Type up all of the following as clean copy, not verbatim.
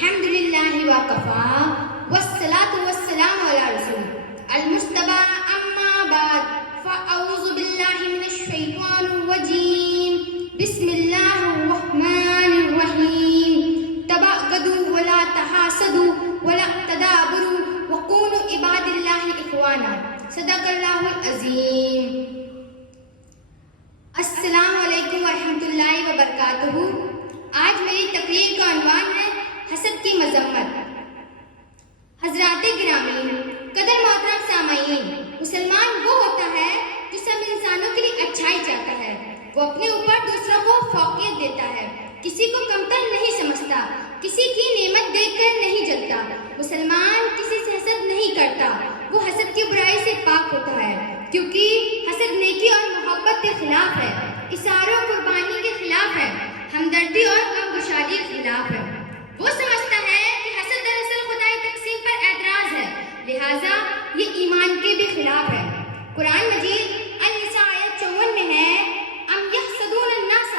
الحمد للہ وکفا والصلاة والسلام علی رسول المجتبی اما بعد فاعوذ باللہ من الشیطان الرجیم بسم اللہ الرحمن الرحیم تباغضوا ولا تحاسدوا ولا تدابروا وكونوا عباد اللہ اخوانا صدق اللہ العظیم۔ السلام علیکم ورحمۃ اللہ وبرکاتہ۔ آج میری تقریر کا عنوان ہے حسد کی مذمت۔ حضرات گرامی، قدر محترم سامعین، مسلمان وہ ہوتا ہے جو سب انسانوں کے لیے اچھائی چاہتا ہے، وہ اپنے اوپر دوسروں کو فوقیت دیتا ہے، کسی کو کمتر نہیں سمجھتا، کسی کی نعمت دیکھ کر نہیں جلتا۔ مسلمان کسی سے حسد نہیں کرتا، وہ حسد کی برائی سے پاک ہوتا ہے، کیونکہ حسد نیکی اور محبت کے خلاف ہے، اثار و قربانی کے خلاف ہے، ہمدردی اور غمگساری کے خلاف ہے۔ وہ سمجھتا ہے کہ حسد دراصل خدائی تقسیم پر اعتراض ہے، لہٰذا یہ ایمان کے بھی خلاف ہے۔ قرآن مجید النساء آیت 54 میں ہے ام یحسدون الناس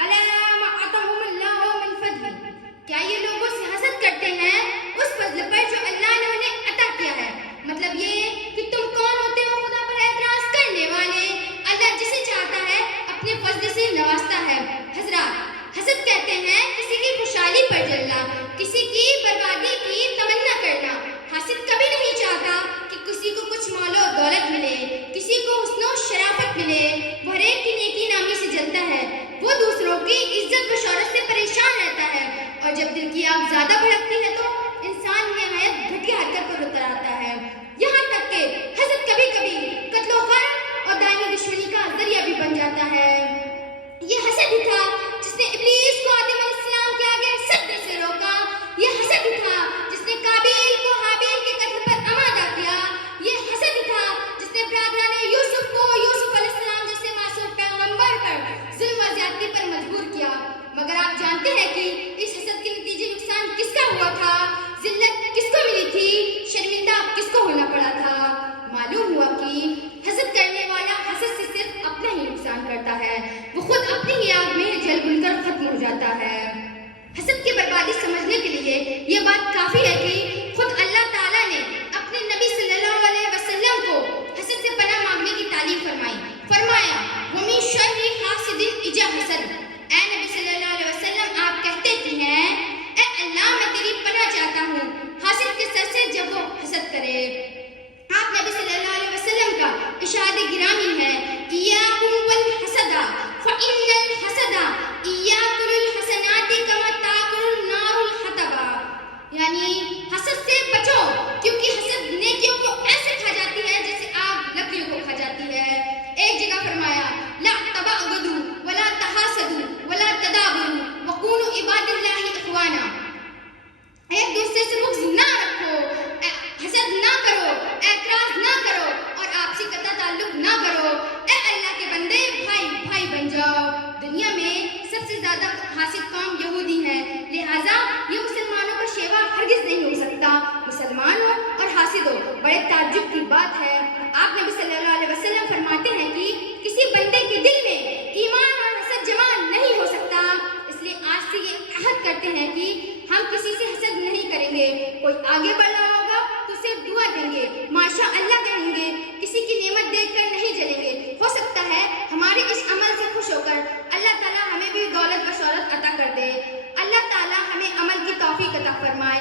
علی ما آتاہم اللہ من فضلہ، کیا یہ لوگوں سے حسد کرتے ہیں اس فضل پر جو اللہ نے انہیں عطا کیا ہے؟ مطلب یہ کہ تم کون ہوتے ہو خدا پر اعتراض کرنے والے؟ اللہ جسے چاہتا ہے اپنے فضل سے نوازتا ہے۔ حضرات، حسد کہتے ہیں کسی کی خوشحالی پر جلنا، کسی کی بربادی کی تمنا کرنا۔ حاسد کبھی نہیں چاہتا کہ کسی کو کچھ مال و دولت ملے، کسی کو حسن و شرافت ملے، وہ ہر ایک کی نیکی نامی سے جلتا ہے، وہ دوسروں کی عزت و شہرت سے پریشان رہتا ہے، اور جب دل کی آگ زیادہ بھڑکتی ہے تو انسان نہایت گھٹیا حرکت پر اتر آتا ہے، یہاں تک کہ حسد کبھی کبھی قتل و غارت اور دائمی دشمنی کا ذریعہ بھی بن جاتا ہے۔ یہ حسد ہی تھا جس نے ابلیس کو آدم علیہ السلام کے آگے سجدے سے روکا، یہ حسد ہی تھا جس نے قابیل کو حابیل کے قتل پر آمادہ کیا، یہ حسد ہی تھا جس نے برادران یوسف کو یوسف علیہ السلام جیسے معصوم پیغمبر پر ظلم و زیادتی پر مجبور کیا۔ مگر آپ جانتے ہیں کہ اس حسد کے نتیجے نقصان کس کا ہوا تھا؟ ذلت کس کو ملی تھی؟ شرمندہ کس کو ہونا پڑا تھا؟ معلوم ہوا کہ حسد کرنے والا حسد سے صرف اپنا ہی نقصان کرتا ہے، وہ خود اپنی ہی آگ میں جل بھن کر ختم ہو جاتا ہے۔ حسد کی بربادی سمجھنے کے لیے یہ بات کافی ہے کہ خود اللہ تعالیٰ نے اپنے نبی صلی اللہ علیہ وسلم کو حسد سے پناہ مانگنے کی تعلیم فرمائی۔ فرمایا وَمِن شَرِّ حَاسِدٍ إِذَا حَسَدَ، اے نبی صلی اللہ علیہ وسلم آپ کہتے کی ہیں اے اللہ میں تیری پناہ چاہتا ہوں حاسد کے سر سے جب وہ حسد کرے۔ آپ نبی صلی اللہ علیہ وسلم کا ارشاد گرامی ہے إِيَّاكُمْ وَالْحَسَدَ فَإِنَّ الْحَسَدَ يَأْكُلُ الْحَسَنَاتِ كَمَا تَأْكُلُ النَّارُ الْحَطَبَ، یعنی حسد سے بچو کیونکہ حسد نیکیوں کو ایسے کھا جاتی ہے جیسے آگ لکڑیوں کو کھا جاتی ہے۔ ایک جگہ فرمایا لا تباغضوا ولا تحاسدوا ولا تدابروا وكونوا عباد اللہ اخوانا، ایک دوسرے سے بغض نہ رکھو، حسد نہ کرو، اعتراض نہ کرو اور آپسی قطع تعلق نہ کرو، اے اللہ کے بندے بھائی بھائی بن جاؤ۔ دنیا میں سب سے زیادہ حاسد قوم یہودی ہے، لہٰذا یہ مسلمانوں کا شیوا ہرگز نہیں ہو سکتا۔ مسلمان ہو اور حاسد ہو، بڑے تعجب کی بات ہے۔ آپ نبی صلی اللہ علیہ وسلم فرماتے ہیں کہ کسی بندے کے دل میں ایمان اور حسد جمع نہیں ہو سکتا، اس لیے آج سے یہ عہد کرتے ہیں کہ ہم کسی سے حسد نہیں کریں گے، کوئی آگے بڑھ رہا ہوگا تو صرف دعا دیں گے، ماشاء اللہ کہیں گے، کسی کی نعمت دیکھ کر نہیں جلیں گے۔ ہو سکتا ہے ہمارے اس عمل سے خوش ہو کر اللہ تعالیٰ ہمیں بھی دولت و شہرت عطا کر دے۔ اللہ تعالیٰ ہمیں عمل کی توفیق عطا فرمائے۔